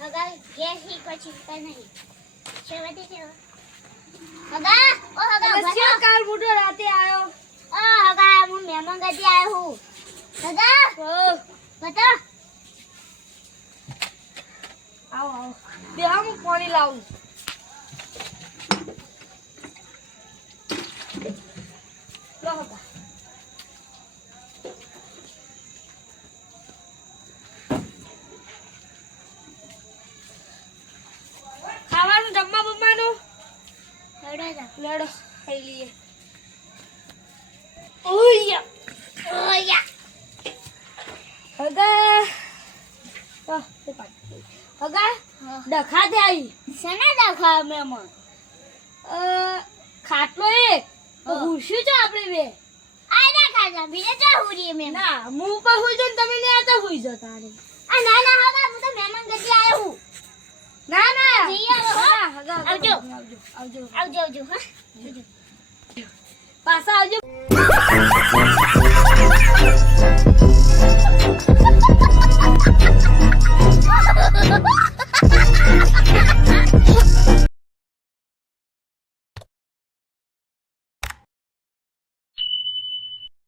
હગા ગેસ હી કઈ નહીં. છેવટે છે ઓ કાલ મોટો રાતે આવ્યો ઓ હગા હું મહેમાન ગતિ આવ્યો હું. હગા બતા. આવો આવો. દેહા હું પાણી લાવું. લેડો ખાઈ લઈએ. ઓયા ઓયા. હગા આહ, તે પાડી. હગા ડખા તે આવી સના દાખવા મહેમાન અ, ખાટલો એ તો હા. ઘૂસ્યું છે આપણે બે. આ ના ખાજા બીજે ચા હુરી મેં? ના હું ઉપર હોઈ ને તમે ને તો હોઈ જાઓ તારે. આ ના ના હગા હું તો મહેમાન ગતિ આવ્યો હું ના ના જઈ આવો, હો. હા, હગા, હગા, આવજો. આવજો આવજો. આવજો આવજો હા. પાછા આવજો.